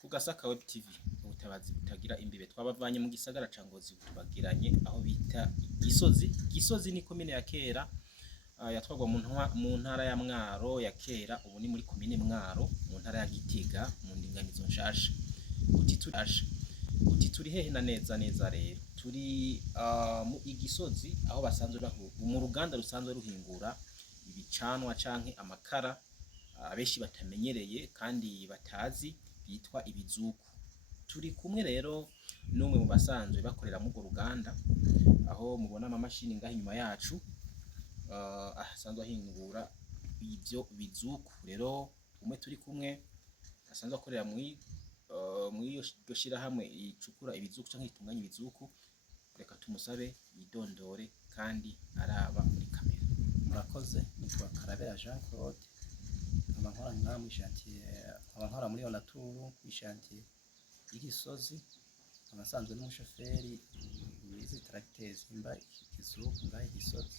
ku Gasaka Web TV ubutabazi butagira imbibe twabavanye mu gisagara ca Ngozi tubagiranye aho bita Gisozi. Gisozi ni komine ya kera yatwagwa mu ntara ya Mwaro ya kera, ubu ni muri komine Mwaro mu ntara ya Gitega mu ndinganizo nshasha. Uti turi hehe na neza rero turi mu Igisozi aho basanzwe mu ruganda rusanzwe ruhingura ibicanwa canke amakara abenshi batamenyereye kandi batazi bitwa ibizuku. Turi kumwe rero n'umwe mu basanzwe bakorera mu urwo ruganda aho mubona amamashini ngaho inyuma yacu asanzwe ahingura ivyo bizuku. Rero umwe turi kumwe asanzwe akorera mu iyo shirahamwe icukura ibizuku canke itunganya ibizuku, reka tumusabe yidondore kandi araba muri kamera. Murakoze, nitwa Karabera Jean Claude, nkora ngaha nkora muri Onaturu kw'ishantiye y'Igisozi, abasanzwe n'umushoferi w'izi tracteurs imba ikizuku ngaha Igisozi.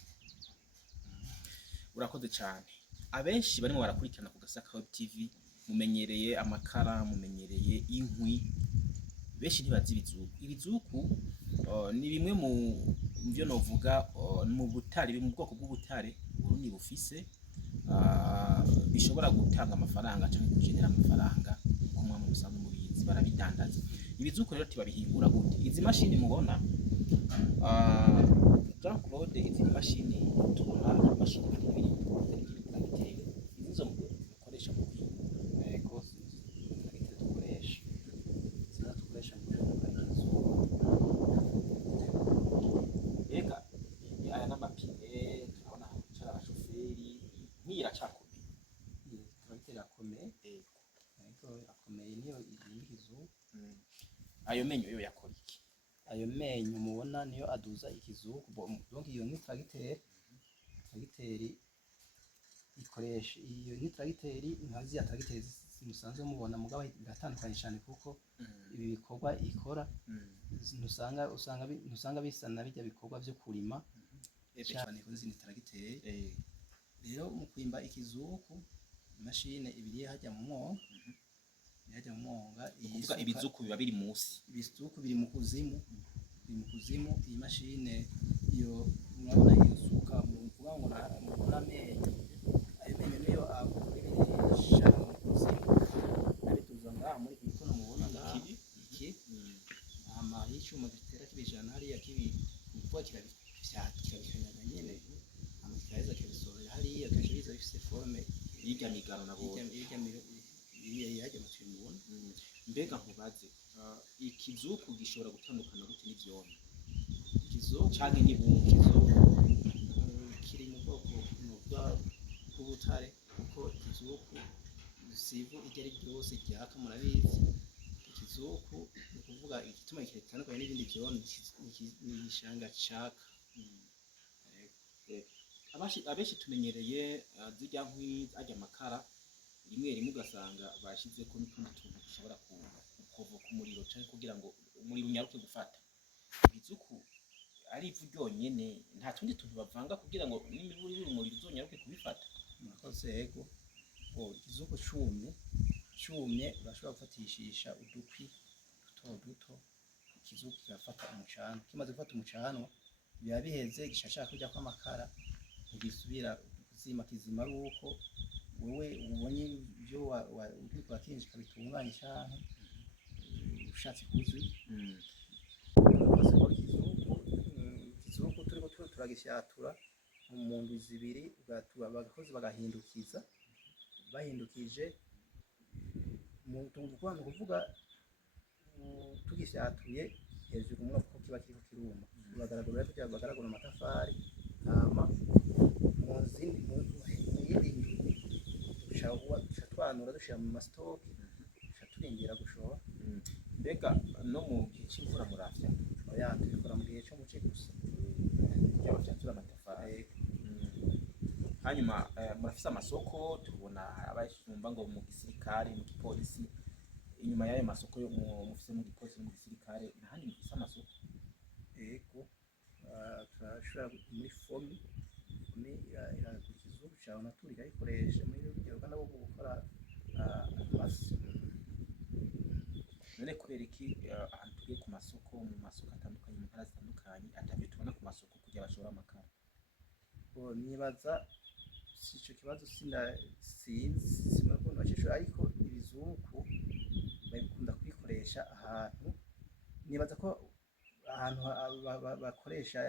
Urakoze cyane. Abenshi barimo barakurikirana ku Gasaka Web TV mumenyereye amakara, mumenyereye inkwi, benshi ntibazi ibizuku. Ibizuku ni bimwe mu byo novuga mu butare, mu bwoko bw'ubutare Burundi bufise bishobora gutanga amafaranga cyangwa kugenera amafaranga kumwe mu busanzwe mubizi barabidandaza. Ibizuku rero tibabihingura gute? Izi mashini mubona Jean Claude, izi mashini tubona mashini biri izo mukoresha mu dukoresha mu izuba. Ega aya n'amapine turabona hicara abashoferi, ntiracakomeye turabitera akomeye, ariko akomeye niyo irindi izuba. Ayo menyo yo yakora iki? Ayo menyo mubona niyo aduza ikizuku. Donc iyo ni tracteri ikoresha iyo ni tracteri nkazi ya tracteri musanzwe mubona mugabo iratandukanye cyane kuko ibi bikorwa ikora ntusanga bisana bijya bikorwa byo kurima cyane kuri zindi tracteri. Rero mu kwimba ikizuku machine ibiri hajya mu mwonga, kuvuga ibizuku biba biri munsi, ibizuku biri mu kuzimu, iyi machine iyo murabona iyo suka mu kuvuga ngo mubona amenyo, ayo menyo niyo akoresha mu kuzimu abituza ngaha muri ikono mubona ngaha iki icyuma gitera kibijana hariya kibi kuko kirabikanya nyene amukireza kibisorera hariya kashiza bifise forme yijya migaro nabonye yajya mu kimubona. Mbega nkubaze ikizuku gishobora gutandukana gute n'ivyondo? Ikizuku canke n'ibumba kiri mu bwoko bw'ubutare kuko ikizuku sivu igeri ryose ryaka murabizi. Ikizuku ni kuvuga igituma kitandukanye n'ibindi vyondo ni igishanga caka. Abenshi tumenyereye zijya nkwi ajya amakara, rimwe ugasanga bashizeko n'utundi tuntu dushobora kuvoka umuriro cyangwa kugira ngo umuriro unyaruke gufata. Ibizuku ari ivu ryonyene, nta tundi tuntu bavanga kugira ngo n'imiburi y'umuriro uzonyaruke kubifata. Murakoze yego. Ikizuku cumye urashobora gufatishisha udukwi duto ikizuku kigafata umucano. Kimaze gufata umucano biba biheze gishashaka kujya kw'amakara, ntigisubira kizima ari uko wewe ubonye ibyo uriko wakinjika bitunganye cyane ushatse kuzi. Ikizuku turiko turagishatura mu ndwi zibiri bagakozi bagahindukiza, bahindukije mu kuvuga tugishatuye hejuru umwe kuko kiba kiriko kiruma bagaragura amatafari hama mu yindi twanura dushira mu mastoke turindira gushora. Mbega no mu gihe c'imvura muravya? Oya, tubikora mu gihe cyo muce gusa cyangwa cyatura amatafari. Hanyuma murafise amasoko tubona abashumba ngo mu gisirikare mu gipolisi, inyuma y'ayo masoko yo mufise mu gipolisi mu gisirikare ntahandi mufise amasoko? Yego, turashobora muri fomi ikizuku cyawe Onaturu ikayikoresha muri urugero kandi abo gukora amasi none kubera iki ahantu tugiye ku masoko mu masoko atandukanye mu ntara zitandukanye atabyo tubona ku masoko kugira bashora amakara? Nibaza si ico kibazo sinzi sinakunda cishura, ariko ibizuku bakunda kubikoresha ahantu, nibaza ko ahantu bakoresha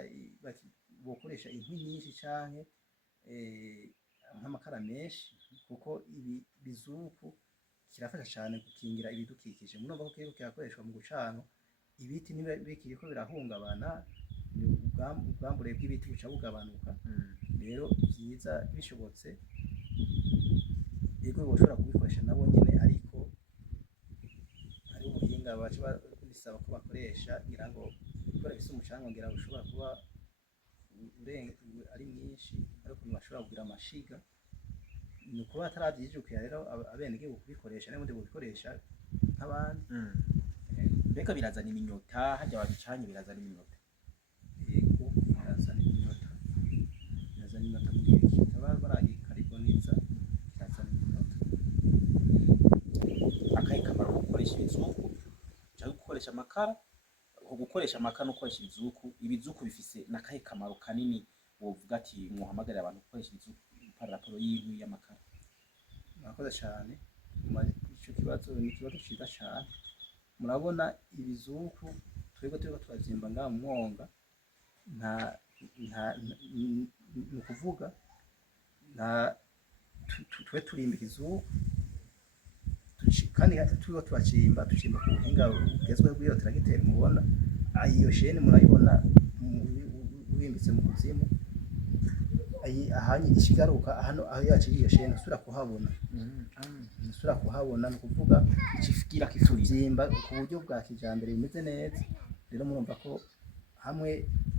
bokoresha inkwi nyinshi canke nk'amakara menshi, kuko ibi bizuku kirafasha cane gukingira ibidukikije. Murumva ko kiriko kirakoreshwa mu gucana, ibiti ntibikiriko birahungabana, ubwambure bw'ibiti buca bugabanuka. Rero vyiza bishobotse ego boshobora kubikoresha nabo nyene, ariko hari ubuhinga baca bisaba ko bakoresha, ngira ngo kubera bifise umucanga ngira ushobora kuba ari mwinshi, ariko ntibashobora kugira amashiga. Ni ukuba ataravyijukira rero abenegihugu kubikoresha, n'ubundi bubikoresha nk'abandi. Mbega birazana iminyota, harya babicanye birazana iminyota? Yego birazana iminyota mu gihe kitaba baragikariboniza, kirazana iminyota. Akahe kamaro ko gukoresha ibizuku canke gukoresha amakara? Gukoresha amakara no gukoresha ibizuku bifise n'akahe kamaro kanini wovuga ati mwohamagarira abantu gukoresha ibizuku par rapport y'inkwi y'amakara? Murakoze cane, ico kibazo ni ikibazo ciza cane. Murabona ibizuku twebwe turiko turazimba ngaha mu mwonga, ni ukuvuga twe turimba ikizuku kandi turiko turacimba ku buhinga bugezweho bw'iyo tracteur mubona. Iyo sheni murayibona wimbitse mu kuzimu, ahanye ishigaruka hano aho yaciye iyo sheni usura kuhabona, ni ukuvuga Ikigira kiturimba ku buryo bwa kijambere bimeze neza. Rero murumva ko hamwe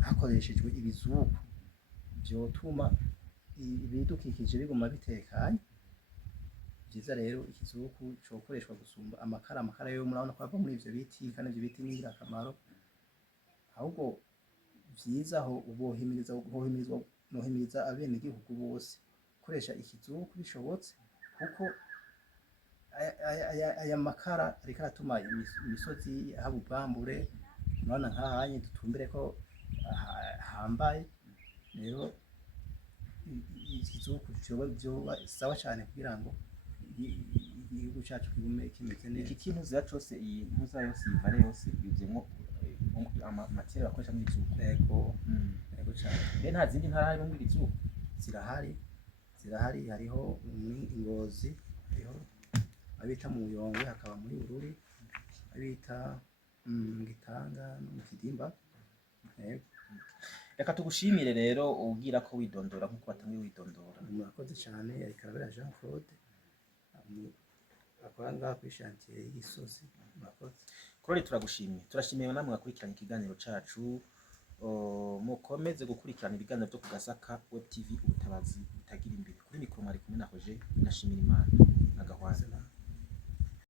hakoreshejwe ibizuku vyotuma ibidukikije biguma bitekanye. Vyiza rero ikizuku cokoreshwa gusumba amakara. Amakara yo murabona ko ava muri ivyo biti, kandi ivyo biti ni ingirakamaro. Ahubwo vyiza aho nohimiriza abenegihugu bose gukoresha ikizuku bishobotse, kuko aya makara ariko aratuma imisozi haba ubwambure. Murabona nk'ahanye dutumbere ko hambaye, rero ikizuku vyoba sawa cane kugira ngo igihugu cacu kigume kimeze neza. Iki kintu zira cose, iyi ntuza yose, ivare yose bizemwo amatere bakoresha mu bizuku. Yego cane. Mbe nta zindi ntara harimwo ibizuku? Zirahari, hariho Ngozi, hariho abita mu Buyongwe, hakaba muri Bururi, abita Gitanga no mu Kidimba. Reka tugushimire rero ubwira ko widondora nkuko batangiye widondora. Murakoze cane. Ariko Karabera Jean Claude akora ngaha kuri chantier y'Igisozi. Murakoze. Claude, turagushimiye. Turashimiye namwe mwakurikirana ikiganiro cacu. Mukomeze gukurikirana ibiganiro byo ku Gasaka Web TV, ubutabazi butagira imbere. Kuri mikoro mwari kumwe na Roger Nashimira Imana na Gahwana.